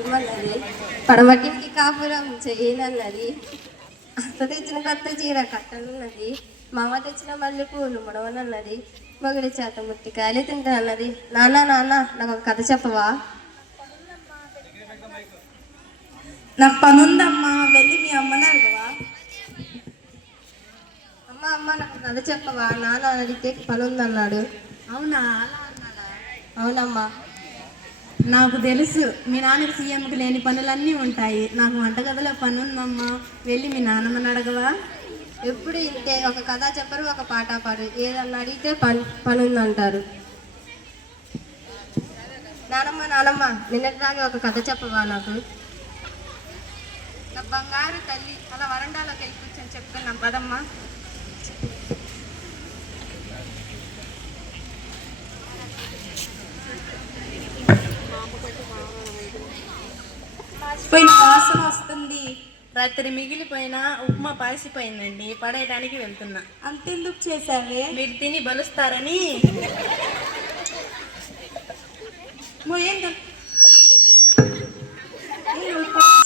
ఇవ్వన్నది పడమటికి కాపురం చేయనన్నది. అత్త తెచ్చిన కొత్త చీర కట్టనున్నది. మామ తెచ్చిన మల్లె పూలు ముడవనన్నది. మొగుడి చేత ముట్టికాయలు తింటానన్నది. నాన్న నాన్న నాకు ఒక కథ చెప్పవా? నాకు పనుందమ్మా, వెళ్ళి మీ అమ్మని అడగవా? అమ్మ అమ్మ నాకు కథ చెప్పవా? నాన్న అడిగితే పనుందన్నాడు. అవునా? అవునమ్మా. నాకు తెలుసు, మీ నాన్నకి సీఎంకి లేని పనులన్నీ ఉంటాయి. నాకు వంటగదిలో పనుందమ్మా, వెళ్ళి మీ నాన్నమ్మని అడగవా? ఎప్పుడు ఇంతే, ఒక కథ చెప్పరు, ఒక పాట పాడు. ఏదన్నా అడిగితే పనుందంటారు. నానమ్మ నానమ్మ నిన్నటిదాకా ఒక కథ చెప్పవా నాకు? నా బంగారు తల్లి, అలా వరండాలోకి వెళ్ళి కూర్చొని చెప్తున్నాం పదమ్మా. పోయిన వాసన వస్తుంది. రాత్రి మిగిలిపోయిన ఉప్మా పాసిపోయిందండి, పడేయడానికి వెళ్తున్నా. అంతెందుకు చేసావే? మీరు తిని బలుస్తారని.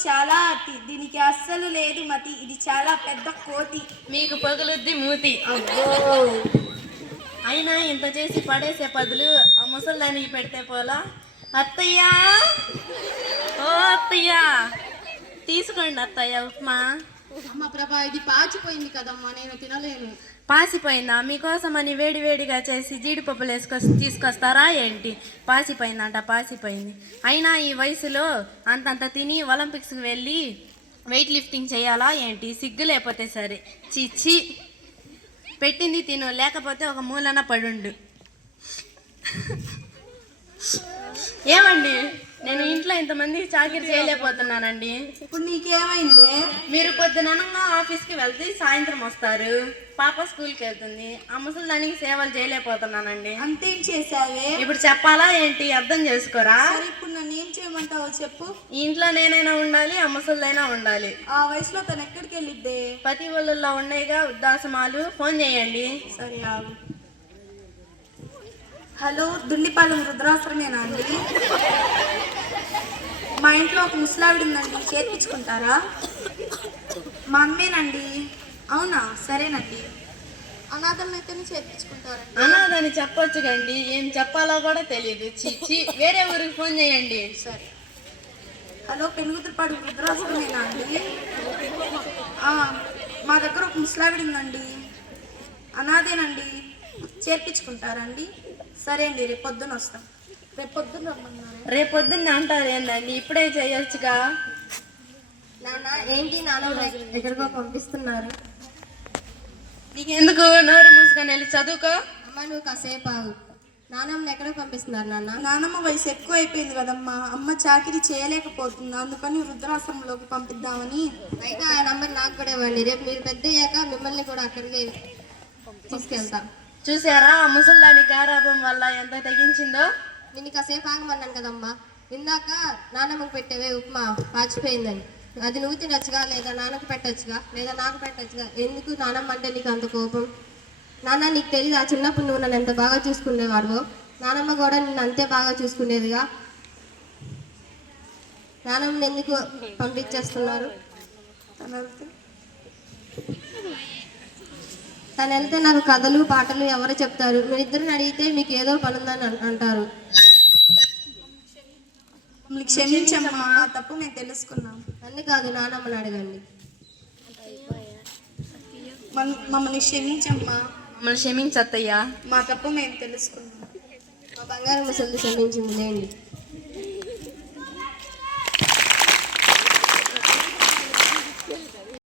చాలా అతి, దీనికి అస్సలు లేదు మతి. ఇది చాలా పెద్ద కోతి. మీకు పగులుద్ది మూతి. అయినా ఇంత చేసి పడేసే పదులు ఆ ముసల్దానికి పెడితే పోలా. అత్తయ్యా, ఓ అత్తయ్యా, తీసుకోండి అత్తయ్య ఉప్మా. అమ్మ ప్రభా, ఇది పాచిపోయింది కదమ్మా, నేను తినలేను. పాసిపోయిందా? మీకోసమని వేడి వేడిగా చేసి జీడిపప్పులు తీసుకొస్తారా ఏంటి? పాసిపోయిందంట, పాసిపోయింది. అయినా ఈ వయసులో అంతంత తిని ఒలింపిక్స్కి వెళ్ళి వెయిట్ లిఫ్టింగ్ చేయాలా ఏంటి? సిగ్గు లేకపోతే సరే. చిచ్చి, పెట్టింది తిను, లేకపోతే ఒక మూలన పడుండు. ఏమండి, నేను ఇంట్లో ఇంతమంది చాకరీ చేయలేకపోతున్నానండి. ఇప్పుడు నీకేమైంది? మీరు పొద్దుననంగా ఆఫీస్కి వెళ్తే సాయంత్రం వస్తారు, పాప స్కూల్కి వెళ్తుంది. ఆ ముసలిదానికి సేవలు చేయలేకపోతున్నానండి. అంతేం చేసావే? ఇప్పుడు చెప్పాలా ఏంటి? అర్థం చేసుకోరా? ఇప్పుడు నన్ను ఏం చేయమంటావో చెప్పు. ఈ ఇంట్లో నేనైనా ఉండాలి, ఆ ముసలిదైనా ఉండాలి. ఆ వయసులో తను ఎక్కడికి వెళ్ళిద్దే? ప్రతి ఊళ్ళల్లో ఉన్నాయిగా వృద్ధాశ్రమాలు, ఫోన్ చేయండి. సరే ఆగు. హలో, దుండిపాలెం వృద్ధాశ్రమేనా అండి? మా ఇంట్లో ఒక ముసలావిడ ఉందండి, చేర్పించుకుంటారా? మా అమ్మేనండి. అవునా, సరేనండి. అనాథమైతేనే చేర్పించుకుంటారండి. అనాథని చెప్పొచ్చు కండి, ఏం చెప్పాలో కూడా తెలియదు. చిచ్చి, వేరే ఊరికి ఫోన్ చేయండి. సరే. హలో, పెనుగుతుపాడు వృద్ధాశ్రమేనా అండి? మా దగ్గర ఒక ముసలావిడ ఉందండి, అనాథేనండి, చేర్పించుకుంటారండి? సరే అండి, రేపు పొద్దున వస్తాం. రేపు పొద్దున్న రమ్మన్నారు. రేపు పొద్దున్న అంటారు ఏంటండి? ఇప్పుడే చేయొచ్చుగా. నాన్న ఏంటి నాన్న ఎక్కడికో పంపిస్తున్నారు? నీకెందుకు? నోరు మూసుకొని వెళ్ళి చదువుకో. అమ్మ నువ్వు కాసేపు ఆగు. నాన్నమ్మని ఎక్కడికి పంపిస్తున్నారు నాన్న? నాన్నమ్మ వయసు ఎక్కువ అయిపోయింది కదమ్మా, అమ్మ చాకరీ చేయలేకపోతుంది, అందుకని వృద్ధాశ్రమంలోకి పంపిద్దామని. అయితే ఆ నంబర్ నాకు కూడా ఇవ్వండి, రేపు మీరు పెద్ద అయ్యాక మిమ్మల్ని కూడా అక్కడికి తీసుకెళ్తాం. చూసారా ఆ ముసల్దాని గారాభం వల్ల ఎంత తెగించిందో? నేను కాసేపు ఆగమన్నాను కదమ్మా. ఇందాక నాన్నమ్మకు పెట్టేవే ఉప్మా పాచిపోయిందని, అది నువ్వు తినొచ్చుగా, లేదా నాన్నకు పెట్టచ్చుగా, లేదా నాకు పెట్టచ్చుగా. ఎందుకు నాన్నమ్మ అంటే నీకు అంత కోపం? నాన్న నీకు తెలియదు, ఆ చిన్నప్పుడు నువ్వు నన్ను ఎంత బాగా చూసుకునేవాడువో, నానమ్మ కూడా నిన్ను అంతే బాగా చూసుకునేదిగా. నానమ్మని ఎందుకు పంపించేస్తున్నారు? తను వెళ్తే నాకు కథలు పాటలు ఎవరు చెప్తారు? మీరిద్దరిని అడిగితే మీకు ఏదో పనుందని అంటారు. క్షమించమ్మా, తప్పు మేము తెలుసుకున్నాం. అన్ని కాదు, నానమ్మని అడగండి. మమ్మల్ని క్షమించమ్మా. మమ్మల్ని క్షమించత్తయ్యా, మా తప్పు మేము తెలుసుకున్నాం. మా బంగారు ముసలి క్షమించింది లేండి.